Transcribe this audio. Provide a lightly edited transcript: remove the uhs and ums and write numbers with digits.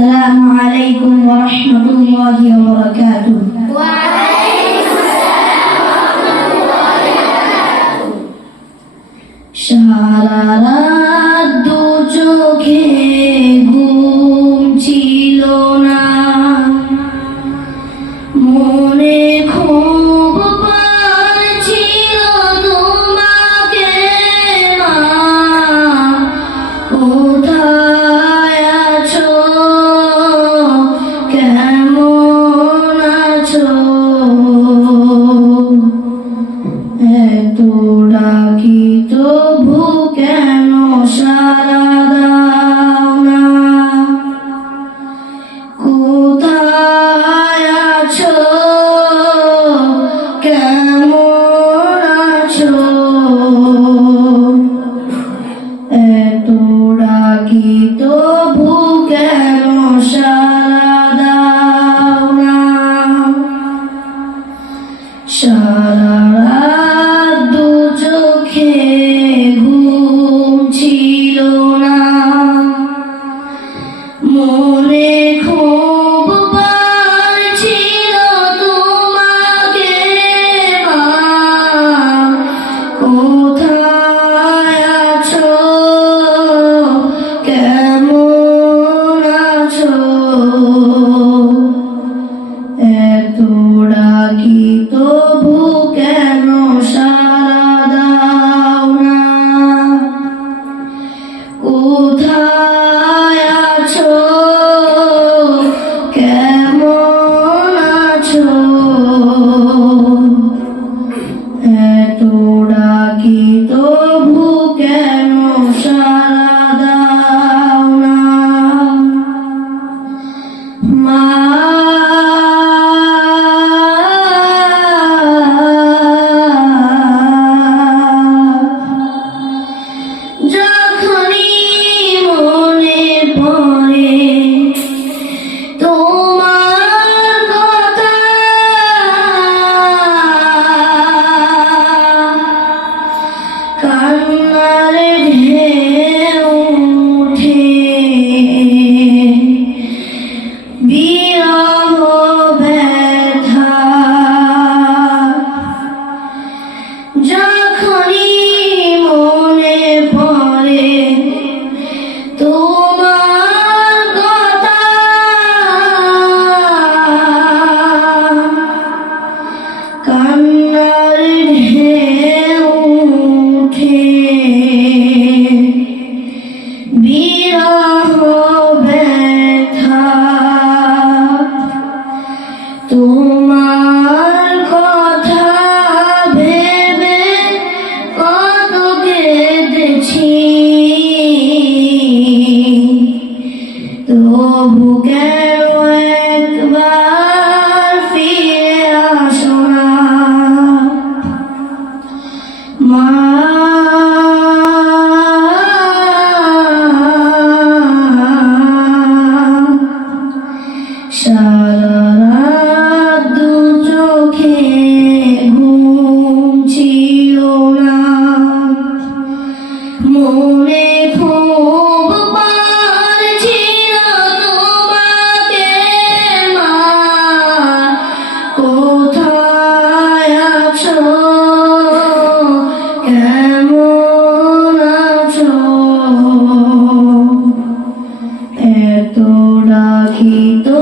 السلام عليكم ورحمة الله وبركاته. وعليكم السلام ورحمة الله وبركاته. সারা রাত দু চোখে ঘুম ছিল না, মনে খুব পারছিল তোমাকে মা, কোথায় আছো, কেমন আছো, এত ডাকি তবু কেন সাড়া দাও না, কোথায় আছো, কেমন আছো, এত ডাকি তবু কেন সাড়া দাও না। সারা রাত দু চোখে ঘুম ছিল না, মনে খুব পারছিল তোমাকে মা, কোথায় আছো, কেমন আছো, এত ডাকি তবু কেন সাড়া দাও না, কোথায় আছো, কেমন আছো, এত ডাকি তবু কেন সাড়া দাও না। মা যখনই মনে পড়ে তোমার কথা, কান্নার ঢেউ উঠে, বিরহ ব্যথা, যখনই মনে পড়ে তোমার কথা, কান্নার ঢেউ উঠে, বিরহ ব্যথা, তোমার কথা ভেবে কত কেঁদেছি, তবু কেন একবার ফিরে আসো না মা। সারা রাত দু চোখে ঘুম ছিল না, মনে খুব পারছিল তোমাকে মা, কোথায় আছো, কেমন আছো, এত ডাকি তো